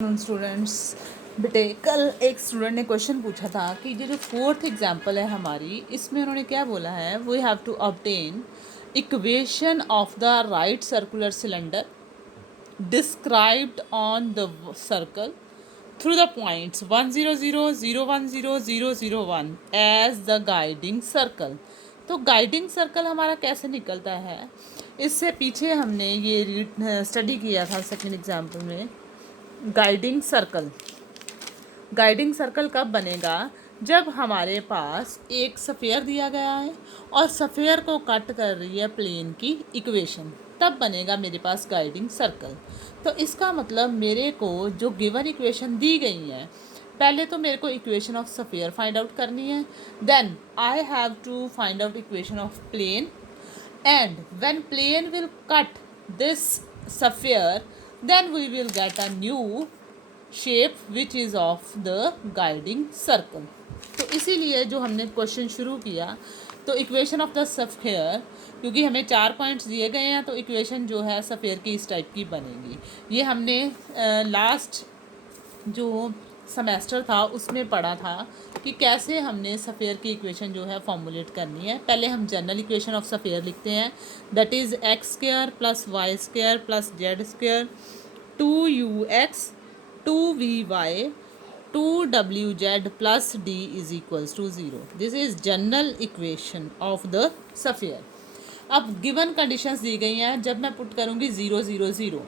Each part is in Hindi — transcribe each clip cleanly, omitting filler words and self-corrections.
स्टूडेंट्स, बेटे कल एक स्टूडेंट ने क्वेश्चन पूछा था कि ये जो फोर्थ एग्जांपल है हमारी, इसमें उन्होंने क्या बोला है, we have to obtain equation of the right circular cylinder described on the circle through the points 1 0 0 0 1 0 0 0 1 as the guiding circle. तो गाइडिंग सर्कल हमारा कैसे निकलता है, इससे पीछे हमने ये स्टडी किया था सेकंड एग्जाम्पल में। गाइडिंग सर्कल कब बनेगा, जब हमारे पास एक सफ़ेयर दिया गया है और सफ़ेयर को कट कर रही है प्लेन की इक्वेशन, तब बनेगा मेरे पास गाइडिंग सर्कल। तो इसका मतलब मेरे को जो गिवन इक्वेशन दी गई है, पहले तो मेरे को equation of sphere find out करनी है, then I have to find out equation of plane, and when plane will cut this sphere, then we will get a new shape which is of the guiding circle। तो इसीलिए जो हमने क्वेश्चन शुरू किया, तो इक्वेशन ऑफ द सफ़ेयर, क्योंकि हमें 4 पॉइंट्स दिए गए हैं, तो इक्वेशन जो है सफ़ेयर की इस टाइप की बनेगी। ये हमने लास्ट जो सेमेस्टर था उसमें पढ़ा था कि कैसे हमने सफ़ेयर की इक्वेशन जो है फॉर्मुलेट करनी है। पहले हम जनरल इक्वेशन ऑफ सफ़ेयर लिखते हैं, that is x square plus y square plus z square 2ux 2vy 2wz plus d is equals to 0। This is general equation of the sphere. अब गिवन कंडीशंस दी गई हैं, जब मैं पुट करूँगी 0 0 0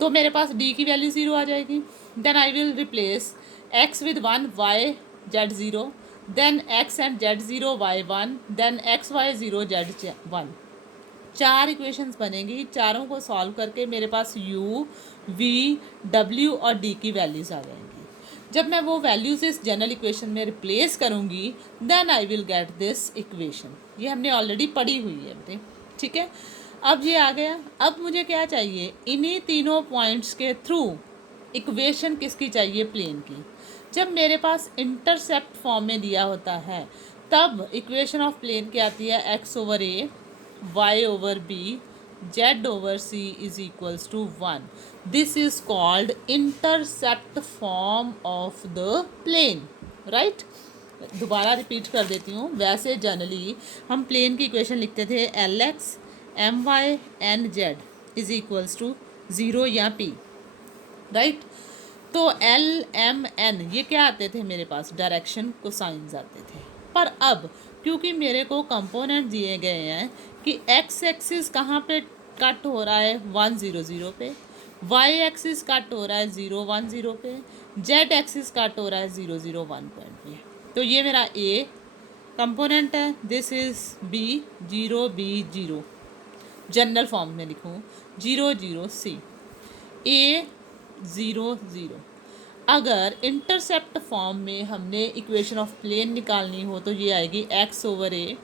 तो मेरे पास डी की वैल्यू 0 आ जाएगी। Then I will replace x with 1, y z 0, then x and z 0, y 1, then x y 0 z 1। 4 equations बनेगी, चारों को सॉल्व करके मेरे पास u, v, w और d की वैल्यूज़ आ जाएंगी। जब मैं वो वैल्यूज़ इस जनरल इक्वेशन में रिप्लेस करूँगी, then I will get this equation. ये हमने ऑलरेडी पढ़ी हुई है बेटे, ठीक है। अब ये आ गया। अब मुझे क्या चाहिए, इन्हीं तीनों पॉइंट्स के थ्रू इक्वेशन किसकी चाहिए, प्लेन की। जब मेरे पास इंटरसेप्ट फॉर्म में दिया होता है, तब इक्वेशन ऑफ प्लेन क्या आती है, x over a, y over b, z over c is equals to 1। This is called intercept form of the plane, right. दोबारा रिपीट कर देती हूँ। वैसे जनरली हम प्लेन की इक्वेशन लिखते थे l x m y n z is equals to 0 या पी, राइट। तो एल एम एन ये क्या आते थे मेरे पास, डायरेक्शन कोसाइंस आते थे। पर अब क्योंकि मेरे को कंपोनेंट दिए गए हैं कि एक्स एक्सिस कहाँ पे कट हो रहा है, 1 0 0 पे, वाई एक्सिस कट हो रहा है 0 1 0 पे, जेड एक्सिस कट हो रहा है 0 0 1 पॉइंट पे। तो ये मेरा ए कंपोनेंट है, this is b 0 b 0, general form में लिखूँ 0 0 सी, ए 0 0। अगर इंटरसेप्ट फॉर्म में हमने इक्वेशन ऑफ प्लेन निकालनी हो, तो ये आएगी x over a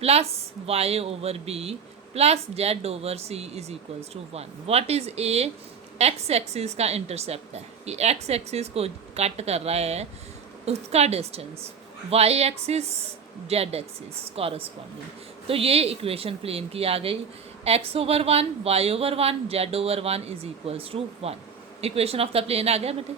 plus y over b plus z over c is equals to 1। What is a, x axis का इंटरसेप्ट है कि एक्स एक्सिस को कट कर रहा है उसका distance, y axis z axis corresponding. तो ये इक्वेशन प्लेन की आ गई, x over 1 y over 1 z over 1 is equals to 1। Equation of the plane आ गया बेटे।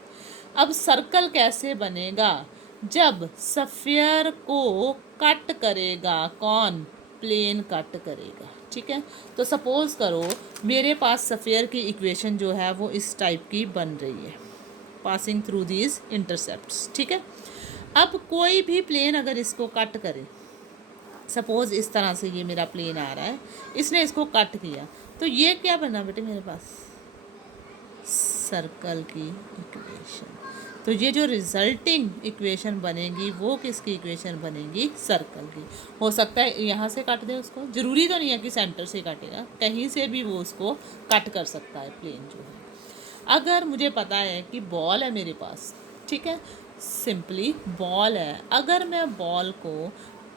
अब सर्कल कैसे बनेगा, जब सफ़ियर को कट करेगा कौन, प्लेन कट करेगा, ठीक है। तो सपोज़ करो मेरे पास सफ़ियर की इक्वेशन जो है वो इस टाइप की बन रही है, पासिंग थ्रू दीज इंटरसेप्ट्स, ठीक है। अब कोई भी प्लेन अगर इसको कट करे, सपोज़ इस तरह से ये मेरा प्लेन आ रहा है, इसने इसको कट किया, तो ये क्या बना बेटे मेरे पास, सर्कल की इक्वेशन। तो ये जो रिजल्टिंग इक्वेशन बनेगी वो किसकी इक्वेशन बनेगी, सर्कल की। हो सकता है यहाँ से काट दे उसको, ज़रूरी तो नहीं है कि सेंटर से काटेगा, कहीं से भी वो उसको कट कर सकता है प्लेन जो है। अगर मुझे पता है कि बॉल है मेरे पास, ठीक है, सिंपली बॉल है, अगर मैं बॉल को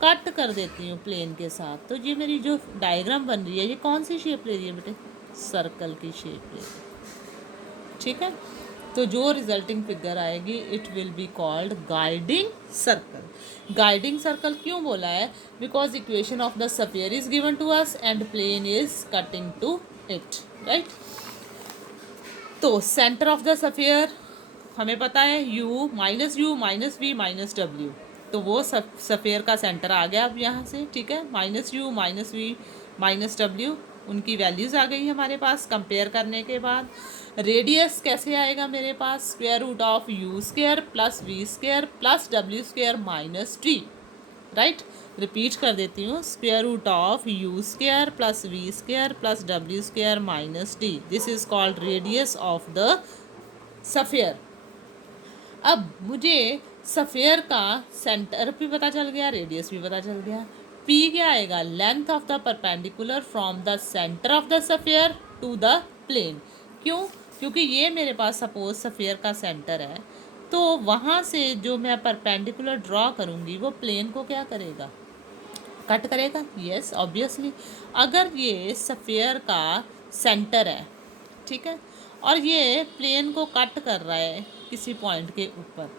कट कर देती हूँ प्लेन के साथ, तो ये मेरी जो डायग्राम बन रही है ये कौन सी शेप ले रही है बेटे, सर्कल की शेप ले रही है, ठीक है। तो जो रिजल्टिंग फिगर आएगी it will be called guiding circle. Guiding circle क्यों बोला है, because equation of the sphere is given to us and plane is cutting to it, right. तो सेंटर ऑफ द सफियर हमें पता है u minus v minus w, तो वो सफ़ेयर का सेंटर आ गया अब यहाँ से, ठीक है। Minus u minus v minus w, उनकी वैल्यूज़ आ गई हमारे पास कंपेयर करने के बाद। रेडियस कैसे आएगा मेरे पास, square root of u square plus v square plus w square minus t, right. Repeat कर देती हूँ, square root of u square plus v square plus w square minus t, this is called radius of the sphere. अब मुझे सफ़ेयर का सेंटर भी पता चल गया, रेडियस भी पता चल गया। P क्या आएगा, length of the perpendicular from the centre of the sphere to the plane. क्यों, क्योंकि ये मेरे पास सपोज सफ़ेयर का सेंटर है, तो वहाँ से जो मैं परपेंडिकुलर ड्रॉ करूँगी वो प्लेन को क्या करेगा, कट करेगा। यस ऑब्वियसली, अगर ये सफ़ेयर का सेंटर है, ठीक है, और ये प्लेन को कट कर रहा है किसी पॉइंट के ऊपर,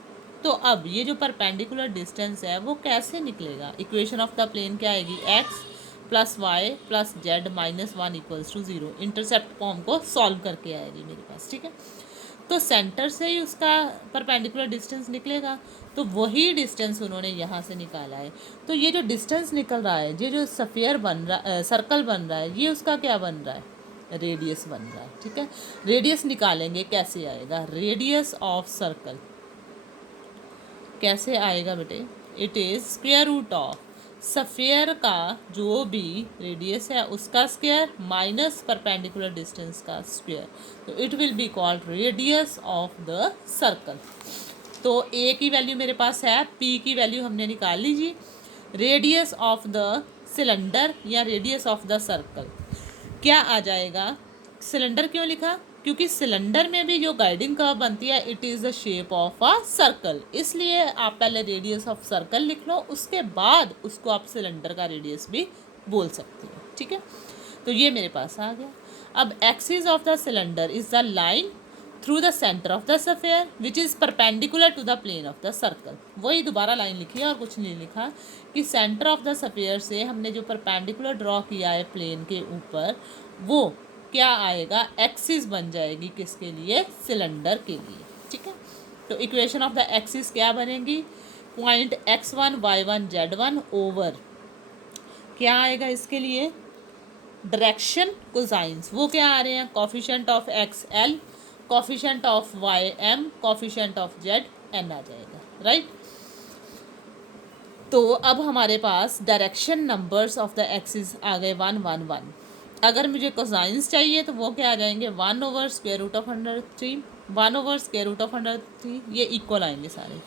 तो अब ये जो परपेंडिकुलर डिस्टेंस है वो कैसे निकलेगा। इक्वेशन ऑफ द प्लेन क्या आएगी, x plus y plus z minus 1 equals to 0। Intercept form को सॉल्व करके आएगी मेरे पास, ठीक है। तो सेंटर से ही उसका परपेंडिकुलर डिस्टेंस निकलेगा, तो वही डिस्टेंस उन्होंने यहाँ से निकाला है। तो ये जो डिस्टेंस निकल रहा है, ये जो सफ़ियर बन रहा सर्कल बन रहा है, ये उसका क्या बन रहा है, रेडियस बन रहा है, ठीक है। रेडियस निकालेंगे, कैसे आएगा, रेडियस ऑफ सर्कल कैसे आएगा बेटे, it is square root of sphere का जो भी रेडियस है उसका स्क्वायर माइनस परपेंडिकुलर डिस्टेंस का स्क्वायर, तो it will be called radius of the circle. तो a की वैल्यू मेरे पास है, p की वैल्यू हमने निकाल लीजिए। रेडियस ऑफ द सिलेंडर या रेडियस ऑफ द सर्कल क्या आ जाएगा, सिलेंडर क्यों लिखा, क्योंकि सिलेंडर में भी जो गाइडिंग कर्व बनती है it is the shape of a circle, इसलिए आप पहले रेडियस ऑफ सर्कल लिख लो, उसके बाद उसको आप सिलेंडर का रेडियस भी बोल सकते हो, ठीक है। तो ये मेरे पास आ गया। अब axis of the cylinder is the line through the centre of the sphere which is perpendicular to the plane of the circle. वही दोबारा लाइन लिखी है और कुछ नहीं लिखा, कि सेंटर ऑफ द सफ़ेयर से हमने जो परपेंडिकुलर ड्रॉ किया है प्लेन के ऊपर, वो क्या आएगा, एक्सिस बन जाएगी किसके लिए, सिलेंडर के लिए, ठीक है। तो इक्वेशन ऑफ द एक्सिस क्या बनेगी, point x1 y1 z1 over क्या आएगा इसके लिए, डायरेक्शन कोसाइंस, वो क्या आ रहे हैं, coefficient of x l, coefficient of y m, coefficient of z n आ जाएगा, राइट। तो अब हमारे पास direction numbers of the axis आ गए 1 1 1। अगर मुझे कोसाइंस चाहिए तो वो क्या आ जाएंगे, 1 over square root of 103, 1 over square root of 103, ये इक्वल आएंगे सारे।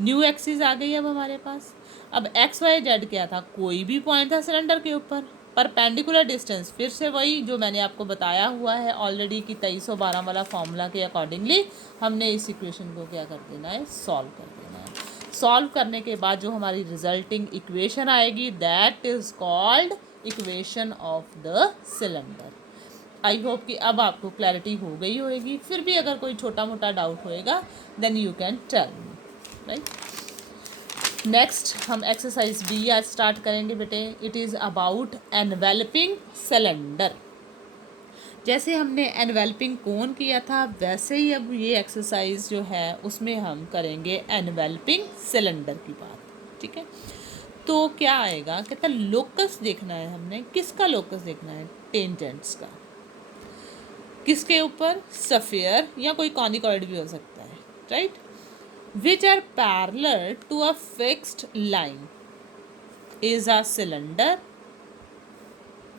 न्यू एक्सिस आ गई अब हमारे पास। अब एक्स वाई जेड क्या था, कोई भी पॉइंट था सिलेंडर के ऊपर, परपेंडिकुलर डिस्टेंस फिर से वही जो मैंने आपको बताया हुआ है ऑलरेडी कि 2312 वाला फॉर्मूला के अकॉर्डिंगली हमने इस इक्वेशन को क्या कर देना है, सॉल्व कर देना है। सॉल्व करने के बाद जो हमारी रिजल्टिंग इक्वेशन आएगी that is called equation of the cylinder. I hope कि अब आपको क्लैरिटी हो गई होगी, फिर भी अगर कोई छोटा मोटा डाउट होएगा then you can tell me, right. Next हम एक्सरसाइज बी आज स्टार्ट करेंगे बेटे। It is about enveloping cylinder. जैसे हमने एनवेलपिंग कोन किया था वैसे ही अब ये एक्सरसाइज जो है उसमें हम करेंगे एनवेलपिंग सिलेंडर की बात, ठीक है। तो क्या आएगा, कहता लोकस देखना है हमने, किसका लोकस देखना है, टेंजेंट्स का, किसके ऊपर, सफ़ियर या कोई कॉनिकॉइड भी हो सकता है, right, which are parallel to a fixed line is a cylinder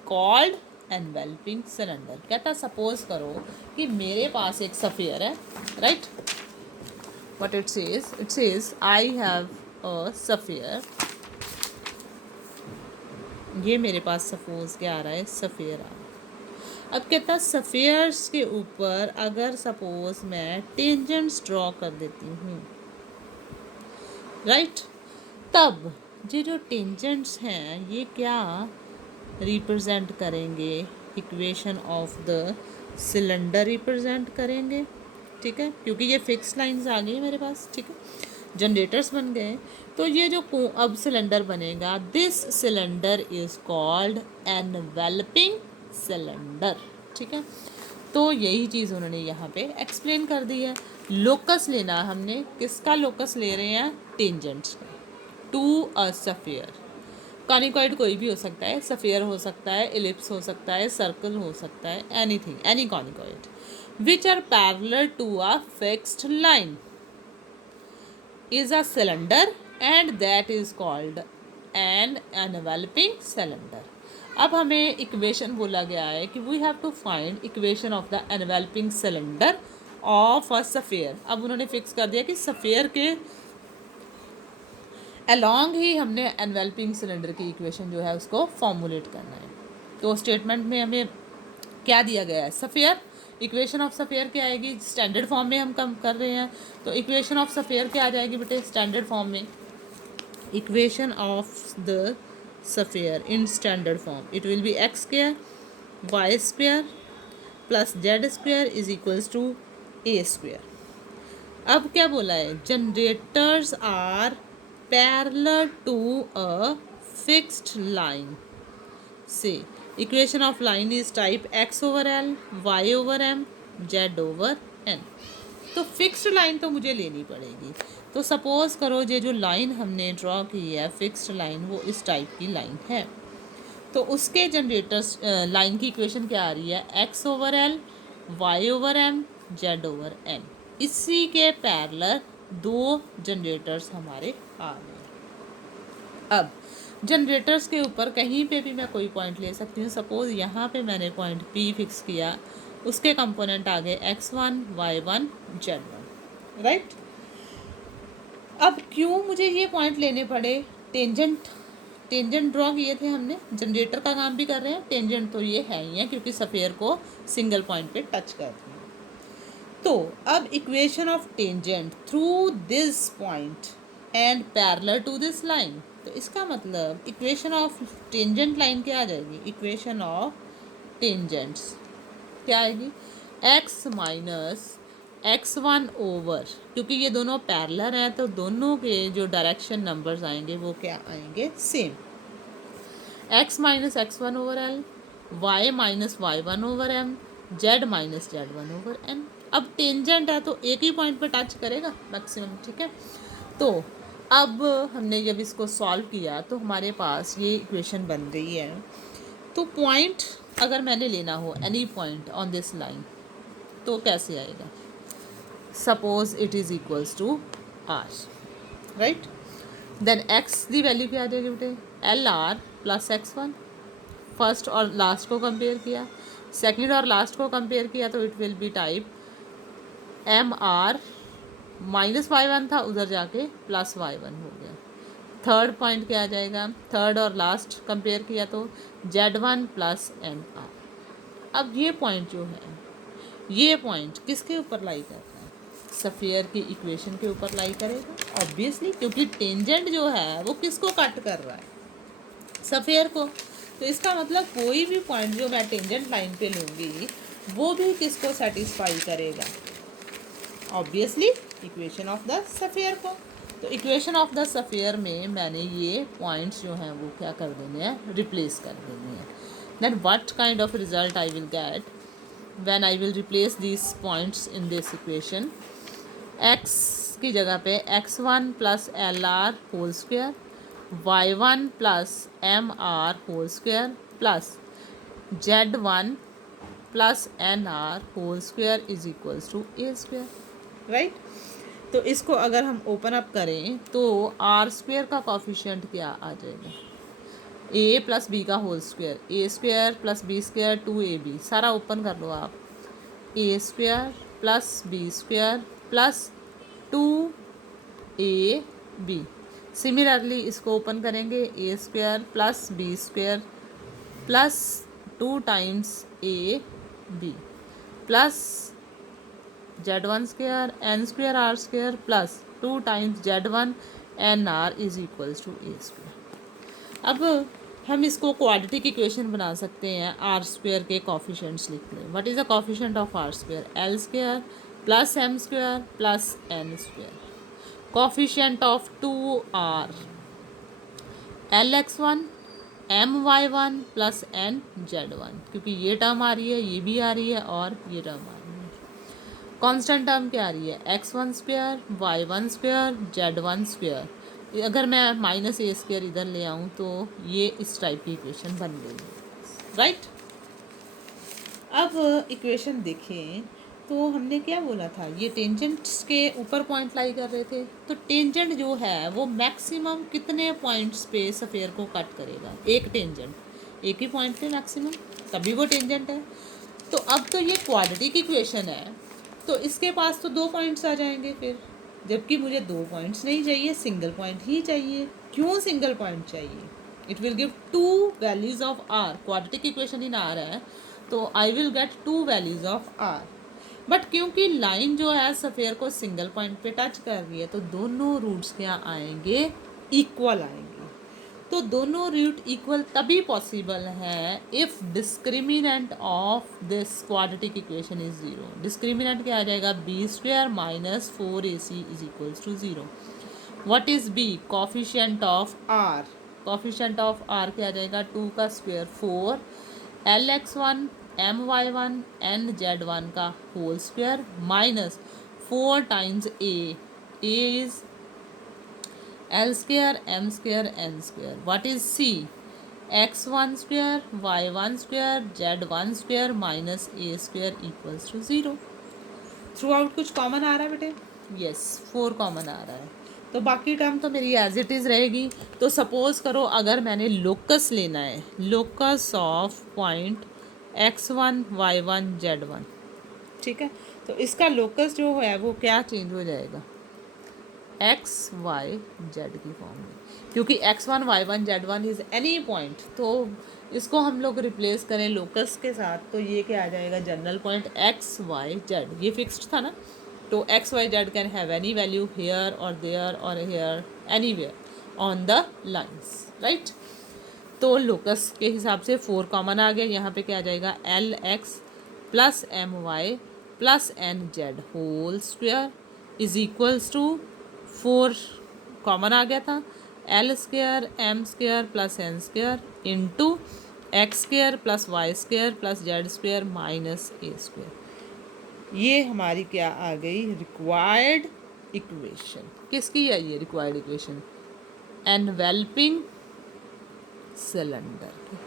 called enveloping cylinder। कहता सपोज करो कि मेरे पास एक सफ़ियर है, right, what it says I have a sphere, ये मेरे पास सपोज क्या आ रहा है, सफ़ियर आ रहा है। अब कहता सफ़ियर्स के ऊपर अगर सपोज मैं टेंजेंट्स ड्रॉ कर देती हूँ, राइट, तब ये जो टेंजेंट्स हैं ये क्या रिप्रेजेंट करेंगे, equation of the cylinder represent करेंगे, ठीक है, क्योंकि ये फिक्स लाइंस आ गई मेरे पास, ठीक है, जनरेटर्स बन गए। तो ये जो अब सिलेंडर बनेगा, this cylinder is called enveloping cylinder, ठीक है। तो यही चीज़ उन्होंने यहाँ पे एक्सप्लेन कर दी है। लोकस लेना हमने, किसका लोकस ले रहे हैं? टेंजेंट्स का, टू अ सफियर। कॉनिकॉइड कोई भी हो सकता है, सफियर हो सकता है, इलिप्स हो सकता है, सर्कल हो सकता है, anything, any conicoid which are parallel to a fixed line is a cylinder and that is called an enveloping cylinder। अब हमें इक्वेशन बोला गया है कि we have to find equation of the enveloping cylinder of a sphere. अब उन्होंने फिक्स कर दिया कि सफेयर के अलॉन्ग ही हमने एनवेल्पिंग सिलेंडर की इक्वेशन जो है उसको फॉर्मुलेट करना है। तो स्टेटमेंट में हमें क्या दिया गया है? सफेयर, इक्वेशन ऑफ सफेयर क्या आएगी? स्टैंडर्ड फॉर्म में हम कम कर रहे हैं, तो इक्वेशन ऑफ सफेयर क्या आ जाएगी बेटे स्टैंडर्ड फॉर्म में? Equation of the sphere in standard form, it will be x square y square plus z square is equals to a square. अब क्या बोला है? Generators are parallel to a fixed line से equation of line is type x over l y over m z over n. तो फिक्स्ड लाइन तो मुझे लेनी पड़ेगी। तो सपोज करो ये जो लाइन हमने ड्रॉ की है फिक्स्ड लाइन, वो इस टाइप की लाइन है, तो उसके जनरेटर्स लाइन की इक्वेशन क्या आ रही है? X over l y over m z over n. इसी के पैरेलल दो जनरेटर्स हमारे आ गए। अब जनरेटर्स के ऊपर कहीं पे भी मैं कोई पॉइंट ले सकती हूँ। सपोज यहाँ पे मैंने पॉइंट P फिक्स किया, उसके कंपोनेंट आ गए x1 y1 z1, राइट। अब क्यों मुझे ये पॉइंट लेने पड़े? टेंजेंट ड्रॉ किए थे हमने, जनरेटर का काम भी कर रहे हैं, टेंजेंट तो ये है ही है क्योंकि सफेयर को सिंगल पॉइंट पे टच करते हैं। तो अब equation of tangent through this point and parallel to this line, तो इसका मतलब इक्वेशन ऑफ टेंजेंट लाइन क्या आ जाएगी? इक्वेशन ऑफ टेंजेंट्स क्या आएगी? x माइनस x1 ओवर, क्योंकि ये दोनों पैरेलल हैं तो दोनों के जो डायरेक्शन नंबर्स आएंगे वो क्या आएंगे? Same. x minus x1 over l, y minus y1 over m, z minus z1 over n. अब टेंजेंट है तो एक ही पॉइंट पे टच करेगा मैक्सिमम, ठीक है। तो अब हमने जब इसको सॉल्व किया तो हमारे पास ये इक्वेशन बन गई है। तो पॉइंट अगर मैंने लेना हो any point on this line तो कैसे आएगा? Suppose it is equals to r, right. Then x की वैल्यू क्या आ जाएगी बेटे? L r plus x1। First और लास्ट को कंपेयर किया, सेकंड और लास्ट को कंपेयर किया तो it will be type m r minus y1 था, उधर जाके प्लस y1 हो गया। थर्ड पॉइंट क्या आ जाएगा? थर्ड और लास्ट कंपेयर किया तो z1 प्लस एम आर। अब ये पॉइंट जो है, ये पॉइंट किसके ऊपर लाई कर रहा है? सफियर की इक्वेशन के ऊपर लाई करेगा ऑब्वियसली, क्योंकि टेंजेंट जो है वो किसको कट कर रहा है? सफियर को। तो इसका मतलब कोई भी पॉइंट जो मैं टेंजेंट लाइन पे लूँगी वो भी किसको सेटिस्फाई करेगा? Obviously equation of the sphere को। तो इक्वेशन ऑफ द सफियर में मैंने ये पॉइंट्स जो हैं वो क्या कर देने हैं? रिप्लेस कर देने हैं। Then what kind of result I will get when I will replace these points in this equation? x की जगह पे x1 plus l r whole square, y1 plus m r whole square plus z1 plus n r whole square is equals to a square, right. तो इसको अगर हम ओपन अप करें तो आर स्क्वायर का कॉफिशिएंट क्या आ जाएगा? ए प्लस बी का whole square, a square plus b square 2ab, सारा ओपन कर लो आप। A square plus b square plus 2ab। Similarly इसको ओपन करेंगे, a square plus b square plus 2 times a b plus z1 square n square r square plus 2 times z1 n r is equals to a square. अब हम इसको क्वाड्रेटिक इक्वेशन बना सकते हैं। आर स्क्वायर के कॉफिशेंट्स लिख लें। What is the coefficient of r square? L square plus m square plus n square. Coefficient of 2r, l x one my1 plus nz1, क्योंकि ये टर्म आ रही है, ये भी आ रही है और ये टर्म आ रही है। कांस्टेंट टर्म क्या आ रही है, x1 square, y1 square, z1 square. अगर मैं माइनस ए स्क्वायर इधर ले आऊँ तो ये इस टाइप की इक्वेशन बन गई, राइट। अब इक्वेशन देखें तो हमने क्या बोला था, ये टेंजेंट्स के ऊपर पॉइंट लाई कर रहे थे, तो टेंजेंट जो है वो मैक्सिमम कितने पॉइंट्स पे सफ़ेयर को कट करेगा, एक टेंजेंट एक ही पॉइंट पे मैक्सिमम, तभी वो टेंजेंट है। तो अब तो ये क्वाड्रेटिक इक्वेशन है, तो इसके पास तो 2 पॉइंट्स आ जाएंगे फिर, जबकि मुझे 2 पॉइंट्स नहीं चाहिए, सिंगल पॉइंट ही चाहिए। क्यों सिंगल पॉइंट चाहिए, it will give 2 values of r, quadratic equation in r है तो I will get 2 values of r. But क्योंकि लाइन जो है सफ़ेयर को सिंगल पॉइंट पे टच कर रही है, तो दोनों रूट्स क्या आएंगे, इक्वल आएंगे। तो दोनों रूट इक्वल तभी पॉसिबल है if discriminant of this quadratic equation is 0। Discriminant क्या आ जाएगा, b square minus 4ac is equals to 0। What is b, coefficient of r, coefficient of r क्या आ जाएगा, 2 का स्क्वायर 4, lx1 my1 nz1 का whole square minus 4 times a is L square, M square, N square. What is C? x1 square, y1 square, z1 square minus a square equals to 0. Through out कुछ कॉमन आ रहा है बेटे, यस 4 कॉमन आ रहा है, तो बाकी टर्म तो मेरी एज इट इज़ रहेगी। तो सपोज़ करो अगर मैंने लोकस लेना है, locus of point x1 y1 z1, ठीक है, तो इसका लोकस जो है वो क्या चेंज हो जाएगा, एक्स वाई जेड की फॉर्म में, क्योंकि x1 y1 z1 is any point, तो इसको हम लोग रिप्लेस करें लोकस के साथ, तो ये क्या आ जाएगा, general point x y z, ये फिक्स्ड था ना, तो x y z can have any value here और देयर और here anywhere on the lines, right. तो लोकस के हिसाब से 4 कॉमन आ गया, यहाँ पे क्या आ जाएगा, l x plus m y plus n z whole square is equals to 4 common आ गया था, l square m square plus n square into x square plus y square plus z square minus a square. ये हमारी क्या आ गई, रिक्वायर्ड इक्वेशन। किसकी है ये रिक्वायर्ड इक्वेशन, एनवेल्पिंग सिलेंडर की।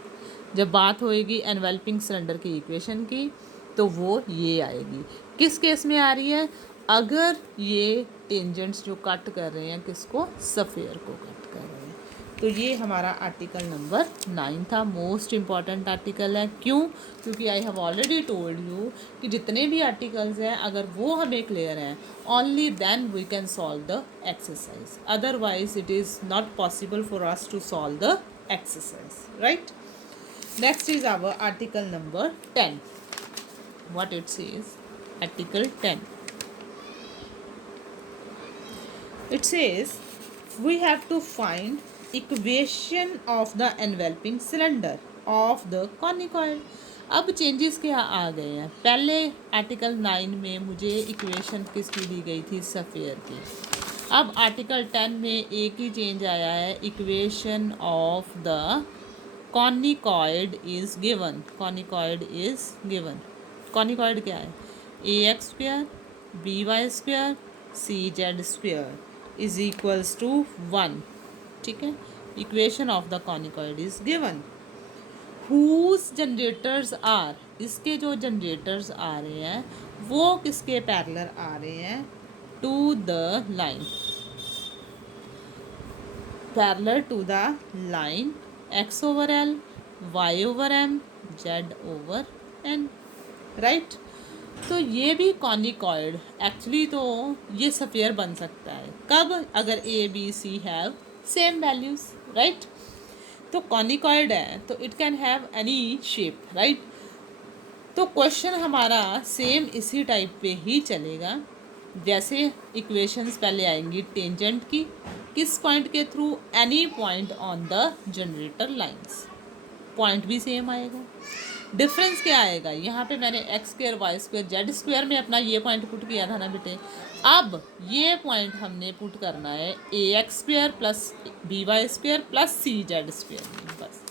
जब बात होएगी एनवेल्पिंग सिलेंडर की इक्वेशन की तो वो ये आएगी। किस केस में आ रही है, अगर ये टेंजेंट्स जो कट कर रहे हैं किसको, सफ़ेयर को कट कर रहे हैं। तो ये हमारा आर्टिकल नंबर 9 था, मोस्ट इम्पॉर्टेंट आर्टिकल है। क्यों, क्योंकि I have already told you कि जितने भी आर्टिकल्स हैं अगर वो हमें क्लियर हैं, only then we can solve the exercise, otherwise it is not possible for us to solve the exercise, right? Next is our article number 10. What it says, article 10, it says we have to find equation of the enveloping cylinder of the conicoid. अब चेंजेस क्या आ गए हैं, पहले आर्टिकल 9 में मुझे इक्वेशन किसकी दी गई थी, सफ़ेयर की। अब आर्टिकल 10 में एक ही चेंज आया है, equation of the conicoid is given, conicoid is given. Conicoid क्या है, a x square b y square c z square is equals to 1, ठीक है। Equation of the conicoid is given, whose generators are, इसके जो जनरेटर्स आ रहे हैं वो किसके पैरेलल आ रहे हैं, to the line, parallel to the line x over l, y over m, z over n, right? तो ये भी कॉनिकॉइड, एक्चुअली तो ये सफ़ेयर बन सकता है कब, अगर a b c have same values, right. तो कॉनिकॉइड है तो it can have any shape, right. तो क्वेश्चन हमारा सेम इसी टाइप पे ही चलेगा, जैसे इक्वेशंस पहले आएंगी टेंजेंट की, किस पॉइंट के through, any point on the generator lines, point भी सेम आएगा। डिफरेंस क्या आएगा, यहाँ पे मैंने x square y square z square में अपना ये पॉइंट पुट किया था ना बेटे, अब ये पॉइंट हमने पुट करना है a x square plus b y square plus c z square में, बस।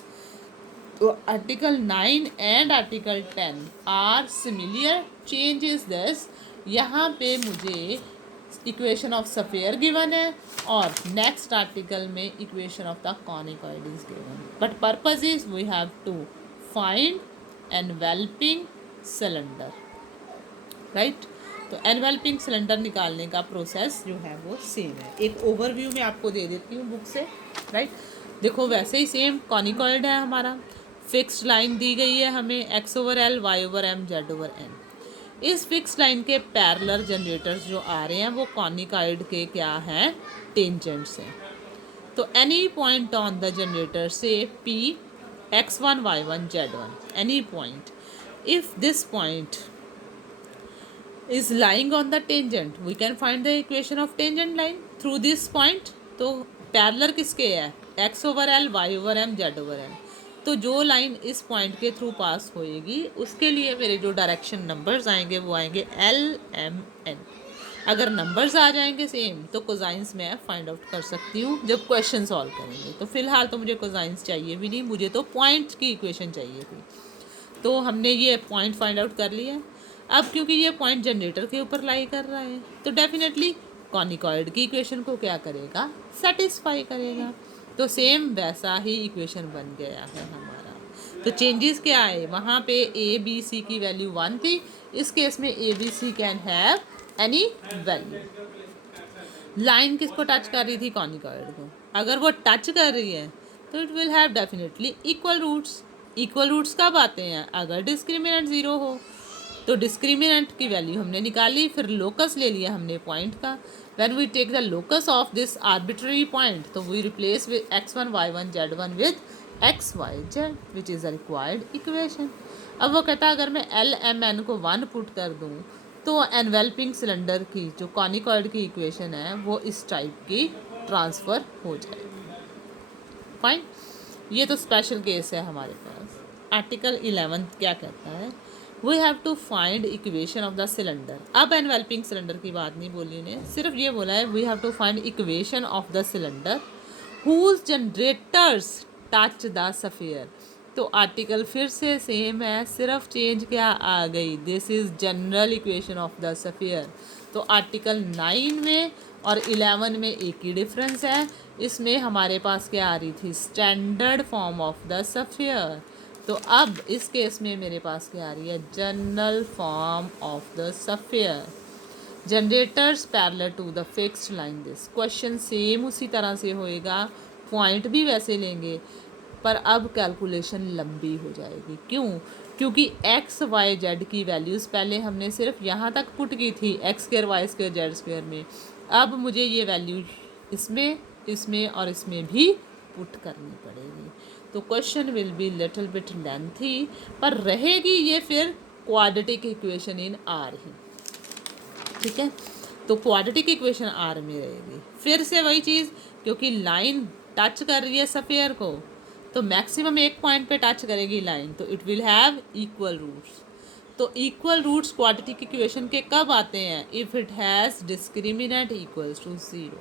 Article 9 and article 10 are similar, change is this, यहाँ पे मुझे इक्वेशन ऑफ सफेयर गिवन है और नेक्स्ट आर्टिकल में equation of the conicoid is given, but purpose is we have to find enveloping cylinder, right. तो एनवेल्पिंग सिलेंडर निकालने का प्रोसेस जो है वो सेम है। एक ओवरव्यू में आपको दे देती हूँ बुक से, राइट। देखो वैसे ही सेम कॉनिकॉइड है हमारा, फिक्स्ड लाइन दी गई है हमें, x over l, y over m, z over n. इस फिक्स लाइन के पैरेलल जनरेटर्स जो आ रहे हैं वो कॉनिकॉइड के क्या हैं, टेंजेंट्स हैं। तो any point on the generator से P x1 y1 z1, any point, if this point is lying on the tangent, we can find the equation of tangent line through this point। तो पैरेलल किसके है, x over l, y over m, z over n. तो जो लाइन इस पॉइंट के थ्रू पास होएगी उसके लिए मेरे जो डायरेक्शन नंबर्स आएंगे वो आएंगे l, m, n। अगर नंबर्स आ जाएंगे सेम तो कोसाइंस मैं फाइंड आउट कर सकती हूँ जब क्वेश्चन सॉल्व करेंगे। तो फिलहाल तो मुझे कोसाइंस चाहिए भी नहीं, मुझे तो पॉइंट की इक्वेशन चाहिए थी। तो हमने ये पॉइंट फाइंड आउट कर लिया। अब क्योंकि ये पॉइंट जनरेटर के ऊपर लाई कर रहा है तो डेफिनेटली कॉनिकॉइड की इक्वेशन को क्या करेगा, सेटिस्फाई करेगा। तो सेम वैसा ही इक्वेशन बन गया है हमारा। तो चेंजेस क्या आए, वहाँ पे ए बी सी की वैल्यू 1 थी, इस केस में a b c can have any value. Line किसको टच कर रही थी, कॉनिकॉइड को। अगर वो टच कर रही है तो it will have definitely equal roots. Equal roots कब आते हैं, अगर डिस्क्रिमिनेंट 0 हो। तो डिस्क्रिमिनेंट की वैल्यू हमने निकाली, फिर लोकस ले लिया हमने पॉइंट का। When we take the locus of this arbitrary point तो we replace with x1 y1 z1 with x y z which is a required equation. अब वो कहता है अगर मैं एल एम एन को 1 पुट कर दूँ तो एनवेल्पिंग सिलेंडर की जो कॉनिकॉइड की इक्वेशन है वो इस टाइप की ट्रांसफ़र हो जाएगी। फाइन, ये तो स्पेशल केस है हमारे पास। आर्टिकल 11 क्या कहता है, we have to find equation of the cylinder. अब एनवेल्पिंग सिलेंडर की बात नहीं बोली ने, सिर्फ ये बोला है we have to find equation of the cylinder whose generators touch the sphere. तो आर्टिकल फिर से सेम है, सिर्फ चेंज क्या आ गई, this is general equation of the sphere. तो आर्टिकल 9 में और 11 में एक ही डिफरेंस है, इसमें हमारे पास क्या आ रही थी, standard form of the sphere. तो अब इस केस में मेरे पास क्या आ रही है, general form of the sphere. Generators parallel to the fixed line. This question same उसी तरह से होएगा, पॉइंट भी वैसे लेंगे, पर अब कैलकुलेशन लंबी हो जाएगी। क्यों, क्योंकि एक्स वाई जेड की वैल्यूज़ पहले हमने सिर्फ यहाँ तक पुट की थी, x square y square z square में। अब मुझे ये वैल्यू इसमें इसमें और इसमें भी पुट करनी पड़ेगी। तो question will be little bit lengthy, पर रहेगी ये फिर क्वाड्रेटिक इक्वेशन इन आर ही, ठीक है। तो क्वाड्रेटिक इक्वेशन आर में रहेगी। फिर से वही चीज़, क्योंकि लाइन टच कर रही है सफेयर को तो मैक्सिमम एक पॉइंट पे टच करेगी लाइन, तो it will have equal roots. तो इक्वल रूट्स क्वाड्रेटिक इक्वेशन के कब आते हैं, if it has discriminant equals to 0।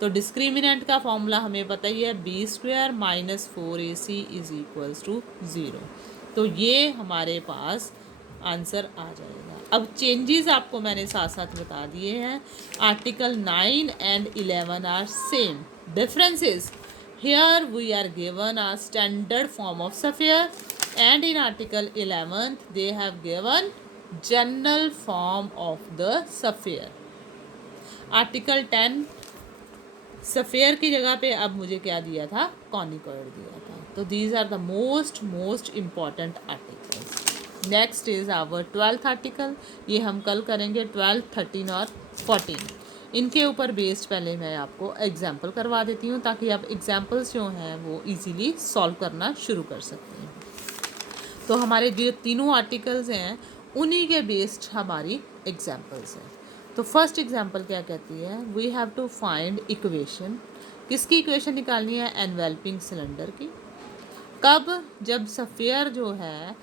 तो डिस्क्रिमिनेंट का फॉर्मूला हमें पता ही है, b square minus 4ac is equals to 0। तो ये हमारे पास आंसर आ जाएगा। अब चेंजेस आपको मैंने साथ साथ बता दिए हैं। Article 9 and 11 are same, differences here we are given a standard form of sphere, and in article 11 they have given general form of the sphere। Article 10 sphere की जगह पे अब मुझे क्या दिया था, कॉनिकॉइड दिया था। तो these are the most important articles. Next is our 12th article, ये हम कल करेंगे 12, 13 और 14। इनके ऊपर बेस्ड पहले मैं आपको एग्जाम्पल करवा देती हूँ ताकि आप एग्जाम्पल्स जो हैं वो इजीली सॉल्व करना शुरू कर सकते हैं। तो हमारे जो तीनों आर्टिकल्स हैं उन्हीं के बेस्ड हमारी एग्जाम्पल्स हैं। तो फर्स्ट एग्जाम्पल क्या कहती है, we have to find equation. किसकी इक्वेशन निकालनी है, एनवेल्पिंग सिलेंडर की। कब, जब सफेयर जो है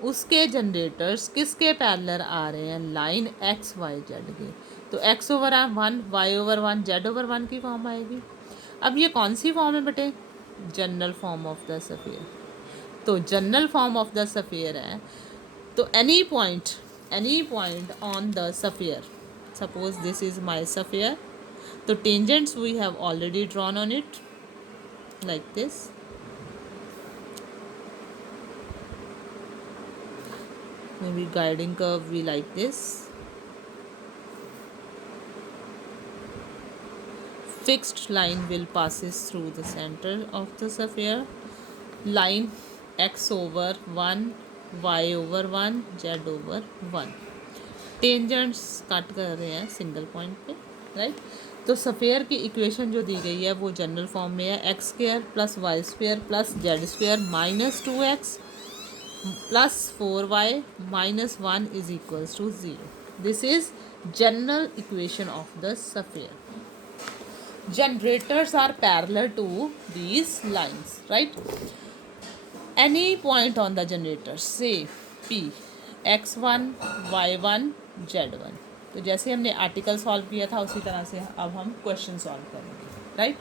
उसके जनरेटर्स किसके पैरेलल आ रहे हैं, लाइन एक्स वाई जेड के। तो x over 1 y over 1 z over 1 की फॉर्म आएगी। अब ये कौन सी फॉर्म है बेटे, general form of the sphere. तो general form of the sphere है, तो any point on the sphere, suppose this is my sphere, तो tangents we have already drawn on it like this. Maybe guiding curve we like this. Fixed line will passes through the center of the sphere. Line x over 1, y over 1, z over 1. Tangents cut कर रहे हैं सिंगल पॉइंट पे, राइट. तो सफेयर की इक्वेशन जो दी गई है वो जनरल फॉर्म में है, x square plus y square plus z square minus 2x plus 4y minus 1 is equals to 0. This is general equation of the sphere. Generators are parallel to these lines, right? Any point on the generator, say P, x1, y1, z1. तो जैसे हमने आर्टिकल सॉल्व किया था उसी तरह से अब हम क्वेश्चन सॉल्व करेंगे, राइट.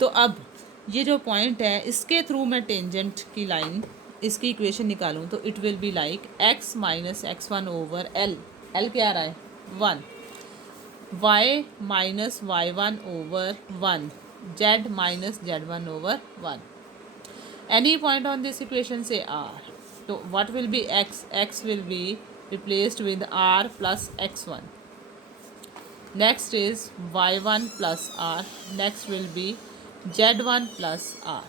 तो अब ये जो पॉइंट है इसके थ्रू मैं टेंजेंट की लाइन इसकी इक्वेशन निकालूं तो it will be like x minus x1 over l क्या आ रहा है 1, y minus y1 over 1, z minus z1 over 1. Any point on this equation से r, तो what will be x will be replaced with r plus x1. Next is y1 plus r. Next will be z1 plus r.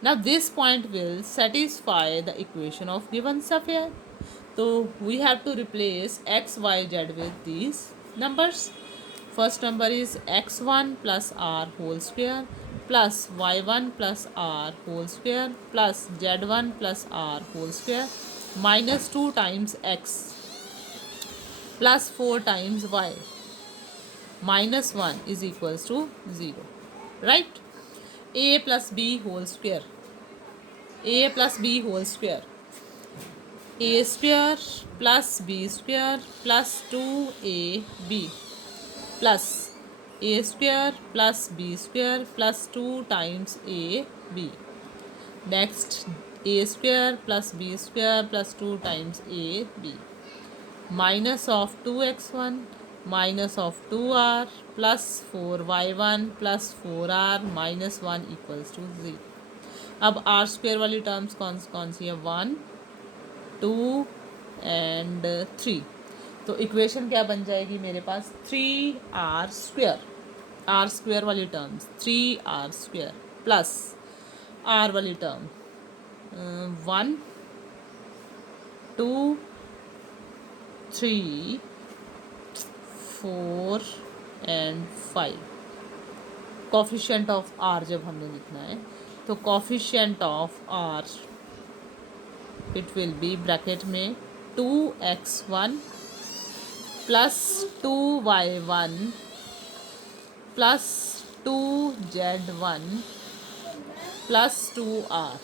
Now this point will satisfy the equation of given sphere. So we have to replace x, y, z with these numbers. First number is x1 plus r whole square plus y1 plus r whole square plus z1 plus r whole square minus 2 times x plus 4 times y minus 1 is equals to 0, right. A plus b whole square, a plus b whole square, a square plus b square plus 2ab plus a square plus b square plus 2 times ab. Next a square plus b square plus 2 times ab minus of 2x1 minus of 2r plus 4y1 plus 4r minus 1 equals to 0. अब r स्क्वेयर वाली टर्म्स कौन सी है 1, 2 एंड 3. तो इक्वेशन क्या बन जाएगी मेरे पास 3r स्क्वेयर, r स्क्वेयर वाली terms 3r square plus r वाली term 1, 2, 3, 4 and 5. Coefficient of r जब हमने लिखना है तो coefficient of r it will be bracket में 2x1 plus 2y1 plus 2z1 plus 2r,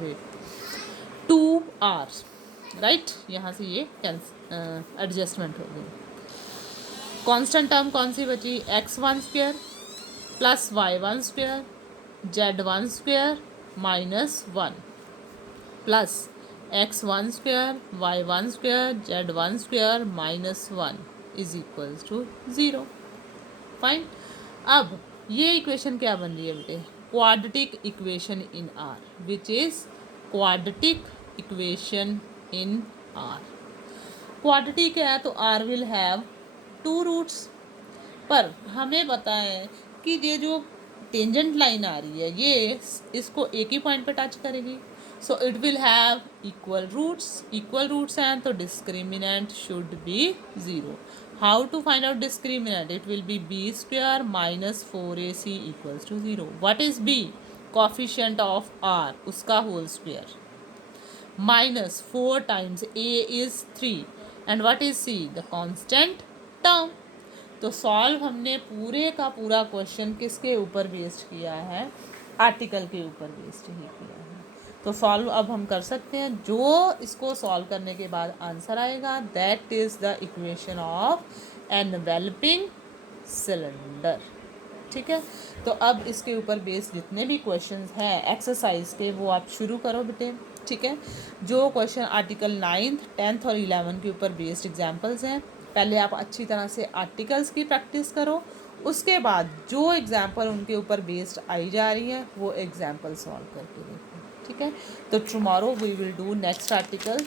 wait 2r, right. यहाँ से ये एडजस्टमेंट हो गई. कांस्टेंट टर्म कौन सी बची x1 square plus y1 square z1 square minus 1 plus x1 square y1 square z1 square minus 1 is equals to 0. Fine. अब ये इक्वेशन क्या बन रही है बेटे quadratic equation in r, which is quadratic equation in r. Quadratic है तो r विल हैव 2 रूट्स, पर हमें पता है कि ये जो टेंजेंट लाइन आ रही है ये इसको एक ही पॉइंट पे टच करेगी, so it will have equal roots हैं तो discriminant should be 0. How to find out discriminant, it will be b square minus 4ac equals to 0. What is b, coefficient of r उसका whole square minus 4 times a is 3 and what is c, the constant term. तो सॉल्व हमने पूरे का पूरा क्वेश्चन किसके ऊपर बेस्ड किया है, आर्टिकल के ऊपर बेस्ड ही किया है. तो सॉल्व अब हम कर सकते हैं. जो इसको सॉल्व करने के बाद आंसर आएगा that is the equation of enveloping cylinder. ठीक है। तो अब इसके ऊपर बेस्ड जितने भी क्वेश्चंस हैं एक्सरसाइज के वो आप शुरू करो बेटे, ठीक है। जो क्वेश्चन आर्टिकल 9th 10th और 11 के ऊपर बेस्ड एग्जांपल्स हैं, पहले आप अच्छी तरह से आर्टिकल्स की प्रैक्टिस करो, उसके बाद जो एग्जांपल उनके ऊपर बेस्ड आई जा रही है वो एग्जांपल सॉल्व करके देखो, ठीक है। तो tomorrow we will do next article,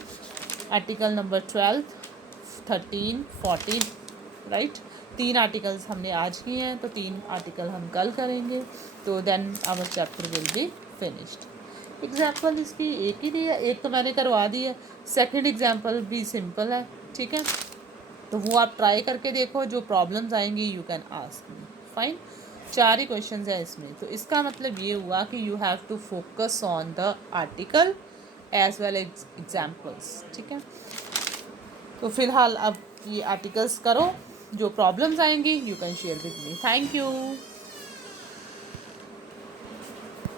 article number 12, 13, 14, right. 3 articles हमने आज किए हैं, तो 3 आर्टिकल हम कल करेंगे, तो then our chapter will be finished. Example इसकी एक ही दी है, एक तो मैंने करवा दी है, सेकंड एग्जाम्पल भी सिंपल है, ठीक है। तो वो आप ट्राई करके देखो, जो प्रॉब्लम्स आएंगी you can ask me, fine. 4 ही क्वेश्चंस हैं इसमें, तो इसका मतलब ये हुआ कि you have to focus on the article as well as examples, ठीक है। तो फिलहाल अब ये आर्टिकल्स करो, जो प्रॉब्लम्स आएंगी you can share with me. Thank you.